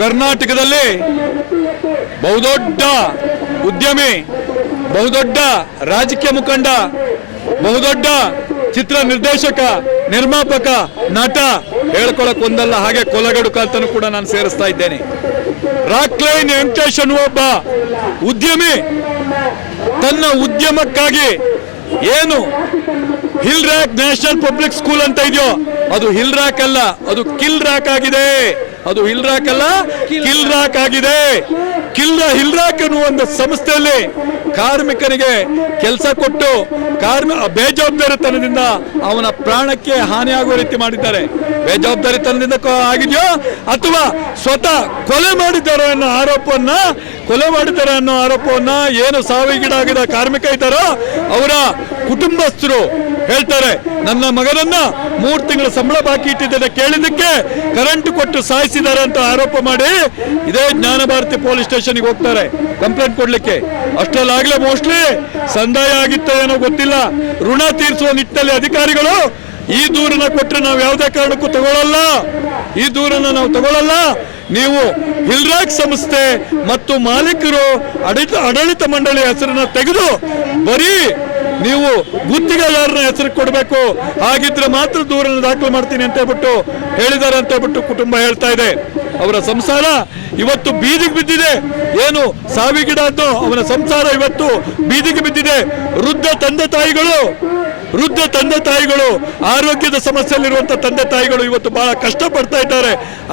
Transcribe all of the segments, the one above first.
ಕರ್ನಾಟಕದಲ್ಲಿ ಬಹುದೊಡ್ಡ ಉದ್ಯಮಿ, ಬಹುದೊಡ್ಡ ರಾಜಕೀಯ ಮುಖಂಡ, ಬಹುದೊಡ್ಡ ಚಿತ್ರ ನಿರ್ದೇಶಕ, ನಿರ್ಮಾಪಕ, ನಟ ಹೇಳ್ಕೊಳಕ್ ಒಂದಲ್ಲ, ಹಾಗೆ ಕೊಲಗಡು ಕಾಲ್ತನು ಕೂಡ ನಾನು ಸೇರಿಸ್ತಾ ಇದ್ದೇನೆ. ರಾಕ್ಲೈನ್ ವೆಂಕಟೇಶ್ ಅನ್ನುವ ಒಬ್ಬ ಉದ್ಯಮಿ, ತನ್ನ ಉದ್ಯಮಕ್ಕಾಗಿ ಏನು Hill Rock National Public School ಅಂತ ಇದೆಯೋ, ಅದು ಹಿಲ್ ರ್ಯಾಕ್ ಅಲ್ಲ, ಅದು ಕಿಲ್ ರ್ಯಾಕ್ ಆಗಿದೆ. ಅದು ಹಿಲ್ ರಾಕ್ ಅಲ್ಲ ಕಿಲ್ ರಾಕ್ ಆಗಿದೆ ಕಿಲ್ ಹಿಲ್ ರಾಕ್ ಅನ್ನುವ ಒಂದು ಸಂಸ್ಥೆಯಲ್ಲಿ ಕಾರ್ಮಿಕರಿಗೆ ಕೆಲಸ ಕೊಟ್ಟು ಕಾರ್ಮಿ ಬೇಜವಾಬ್ದಾರಿತನದಿಂದ ಅವನ ಪ್ರಾಣಕ್ಕೆ ಹಾನಿಯಾಗುವ ರೀತಿ ಮಾಡಿದ್ದಾರೆ. ಬೇಜವಾಬ್ದಾರಿತನದಿಂದ ಆಗಿದೆಯೋ ಅಥವಾ ಸ್ವತಃ ಕೊಲೆ ಮಾಡಿದ್ದಾರೆ ಅನ್ನೋ ಆರೋಪವನ್ನ, ಕೊಲೆ ಮಾಡಿದ್ದಾರೆ ಅನ್ನೋ ಆರೋಪವನ್ನ ಏನು ಸಾವಿಗೀಡಾಗಿದ ಕಾರ್ಮಿಕ ಇದ್ದಾರೋ ಅವರ ಕುಟುಂಬಸ್ಥರು ಹೇಳ್ತಾರೆ, ನನ್ನ ಮಗನನ್ನ ಮೂರು ತಿಂಗಳ ಸಂಬಳ ಬಾಕಿ ಇಟ್ಟಿದ್ದೇನೆ ಕೇಳಿದ್ದಕ್ಕೆ ಕರೆಂಟ್ ಕೊಟ್ಟು ಸಾಯಿಸಿದ್ದಾರೆ ಅಂತ ಆರೋಪ ಮಾಡಿ ಇದೇ ಜ್ಞಾನ ಭಾರತಿ ಪೊಲೀಸ್ ಸ್ಟೇಷನ್ಗೆ ಹೋಗ್ತಾರೆ ಕಂಪ್ಲೇಂಟ್ ಕೊಡ್ಲಿಕ್ಕೆ. ಅಷ್ಟರಲ್ಲಾಗಲೇ ಮೋಸ್ಟ್ಲಿ ಸಂದಾಯ ಆಗಿತ್ತೋ ಏನೋ ಗೊತ್ತಿಲ್ಲ. ಋಣ ತೀರಿಸುವ ನಿಟ್ಟಿನಲ್ಲಿ ಅಧಿಕಾರಿಗಳು ಈ ದೂರನ್ನ ಕೊಟ್ಟರೆ ನಾವು ಯಾವುದೇ ಕಾರಣಕ್ಕೂ ತಗೊಳ್ಳಲ್ಲ ಈ ದೂರನ್ನ ನಾವು ತಗೊಳ್ಳಲ್ಲ ನೀವು ಹಿಲ್ರಾಕ್ ಸಂಸ್ಥೆ ಮತ್ತು ಮಾಲೀಕರು ಆಡಳಿತ ಆಡಳಿತ ಮಂಡಳಿ ಹೆಸರನ್ನ ತೆಗೆದು ಬರೀ ನೀವು ಗುತ್ತಿಗೆದಾರನ ಹೆಸರು ಕೊಡಬೇಕು. ಹಾಗಿದ್ರೆ ಮಾತ್ರ ದೂರನ್ನು ದಾಖಲು ಮಾಡ್ತೀನಿ ಅಂತ ಹೇಳ್ಬಿಟ್ಟು ಹೇಳಿದ್ದಾರೆ ಅಂತ ಹೇಳ್ಬಿಟ್ಟು ಕುಟುಂಬ ಹೇಳ್ತಾ ಇದೆ. ಅವರ ಸಂಸಾರ ಇವತ್ತು ಬೀದಿಗೆ ಬಿದ್ದಿದೆ. ಏನು ಸಾವಿಗೀಡಾದ್ದು ಅವನ ಸಂಸಾರ ಇವತ್ತು ಬೀದಿಗೆ ಬಿದ್ದಿದೆ. ವೃದ್ಧ ತಂದೆ ತಾಯಿಗಳು, ವೃದ್ಧ ತಂದೆ ತಾಯಿಗಳು, ಆರೋಗ್ಯದ ಸಮಸ್ಯೆಯಲ್ಲಿರುವಂಥ ತಂದೆ ತಾಯಿಗಳು ಇವತ್ತು ಬಹಳ ಕಷ್ಟಪಡ್ತಾ ಇದ್ದಾರೆ.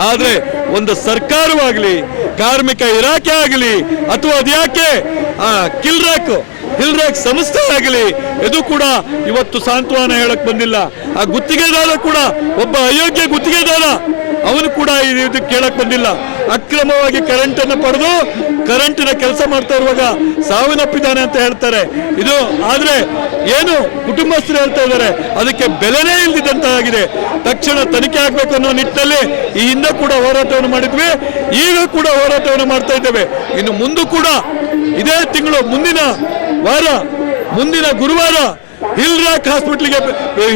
ಆದರೆ ಒಂದು ಸರ್ಕಾರವಾಗಲಿ, ಕಾರ್ಮಿಕ ಇಲಾಖೆ ಆಗಲಿ, ಅಥವಾ ಅದ್ಯಾಕೆ? ಆ, ಕಿಲ್ರಾಕ್. ಹಿಲ್ರಾಕ್ ಸಂಸ್ಥೆ ಆಗಲಿ, ಇದು ಕೂಡ ಇವತ್ತು ಸಾಂತ್ವನ ಹೇಳಕ್ ಬಂದಿಲ್ಲ. ಆ ಗುತ್ತಿಗೆದಾರ ಕೂಡ, ಒಬ್ಬ ಅಯೋಗ್ಯ ಗುತ್ತಿಗೆದಾರ, ಅವನು ಕೂಡ ಇದು ಕೇಳಕ್ ಬಂದಿಲ್ಲ. ಅಕ್ರಮವಾಗಿ ಕರೆಂಟ್ ಅನ್ನು ಪಡೆದು ಕರೆಂಟಿನ ಕೆಲಸ ಮಾಡ್ತಾ ಇರುವಾಗ ಸಾವನ್ನಪ್ಪಿದ್ದಾನೆ ಅಂತ ಹೇಳ್ತಾರೆ. ಇದು ಆದ್ರೆ ಏನು ಕುಟುಂಬಸ್ಥರು ಹೇಳ್ತಾ ಇದ್ದಾರೆ, ಅದಕ್ಕೆ ಬೆಲೆನೇ ಇಲ್ದಿದ್ದಂತಾಗಿದೆ. ತಕ್ಷಣ ತನಿಖೆ ಆಗ್ಬೇಕು ಅನ್ನೋ ನಿಟ್ಟಿನಲ್ಲಿ ಈ ಹಿಂದೆ ಕೂಡ ಹೋರಾಟವನ್ನು ಮಾಡಿದ್ವಿ, ಈಗ ಕೂಡ ಹೋರಾಟವನ್ನು ಮಾಡ್ತಾ ಇದ್ದೇವೆ. ಇನ್ನು ಮುಂದೂ ಕೂಡ ಇದೇ ತಿಂಗಳು ಮುಂದಿನ ವಾರ, ಮುಂದಿನ ಗುರುವಾರ ಹಿಲ್ ರಾಕ್ ಹಾಸ್ಪಿಟ್ಲಿಗೆ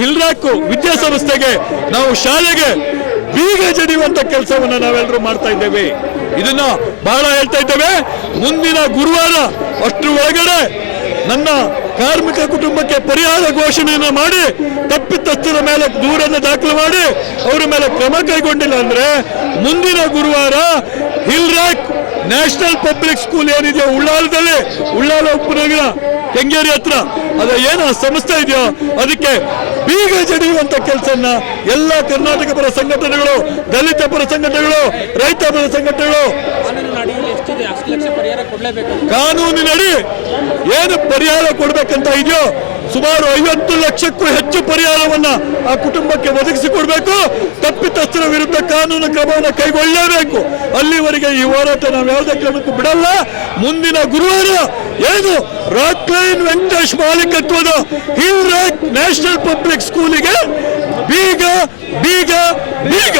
ಹಿಲ್ ರಾಕ್ ವಿದ್ಯಾಸಂಸ್ಥೆಗೆ ನಾವು ಶಾಲೆಗೆ ಬೀಗ ಜಡಿಯುವಂತ ಕೆಲಸವನ್ನ ನಾವೆಲ್ಲರೂ ಮಾಡ್ತಾ ಇದ್ದೇವೆ. ಇದನ್ನ ಬಹಳ ಹೇಳ್ತಾ ಇದ್ದೇವೆ. ಮುಂದಿನ ಗುರುವಾರ ಅಷ್ಟರ ಒಳಗಡೆ ನನ್ನ ಕಾರ್ಮಿಕ ಕುಟುಂಬಕ್ಕೆ ಪರಿಹಾರ ಘೋಷಣೆಯನ್ನು ಮಾಡಿ ತಪ್ಪಿತಸ್ಥರ ಮೇಲೆ ದೂರನ್ನು ದಾಖಲು ಮಾಡಿ ಅವರ ಮೇಲೆ ಕ್ರಮ ಕೈಗೊಂಡಿಲ್ಲ ಅಂದ್ರೆ ಮುಂದಿನ ಗುರುವಾರ Hill Rock National Public School ಏನಿದೆಯೋ ಉಳ್ಳಾಲದಲ್ಲಿ, ಉಳ್ಳಾಲ ಉಪನಗರ ಕೆಂಗೇರಿ ಹತ್ರ. ಅದು ಏನು ಸಂಸ್ಥೆ ಇದೆಯೋ? ಅದಕ್ಕೆ ಬೀಗ ಜಡಿಯುವಂತ ಕೆಲಸನ ಎಲ್ಲ ಕರ್ನಾಟಕ ಪರ ಸಂಘಟನೆಗಳು, ದಲಿತ ಪರ ಸಂಘಟನೆಗಳು, ರೈತ ಪರ ಸಂಘಟನೆಗಳು ಕಾನೂನಿನಡಿ ಏನು ಪರಿಹಾರ ಕೊಡಬೇಕಂತ ಇದೆಯೋ, ಸುಮಾರು ಐವತ್ತು ಲಕ್ಷಕ್ಕೂ ಹೆಚ್ಚು ಪರಿಹಾರವನ್ನ ಆ ಕುಟುಂಬಕ್ಕೆ ಒದಗಿಸಿಕೊಡ್ಬೇಕು ತಪ್ಪಿತಸ್ಥರ ವಿರುದ್ಧ ಕಾನೂನು ಕ್ರಮವನ್ನು ಕೈಗೊಳ್ಳಲೇಬೇಕು. ಅಲ್ಲಿವರೆಗೆ ಈ ಹೋರಾಟ ನಾವು ಯಾವುದೇ ಕ್ರಮಕ್ಕೂ ಬಿಡಲ್ಲ. ಮುಂದಿನ ಗುರುವಾರ ಏನು ರಾಕ್ಲೈನ್ ವೆಂಕಟೇಶ್ ಮಾಲೀಕತ್ವದ ಹಿಲ್ ರಾಕ್ ನ್ಯಾಷನಲ್ ಪಬ್ಲಿಕ್ ಸ್ಕೂಲಿಗೆ ಬೀಗ ಬೀಗ ಬೀಗ.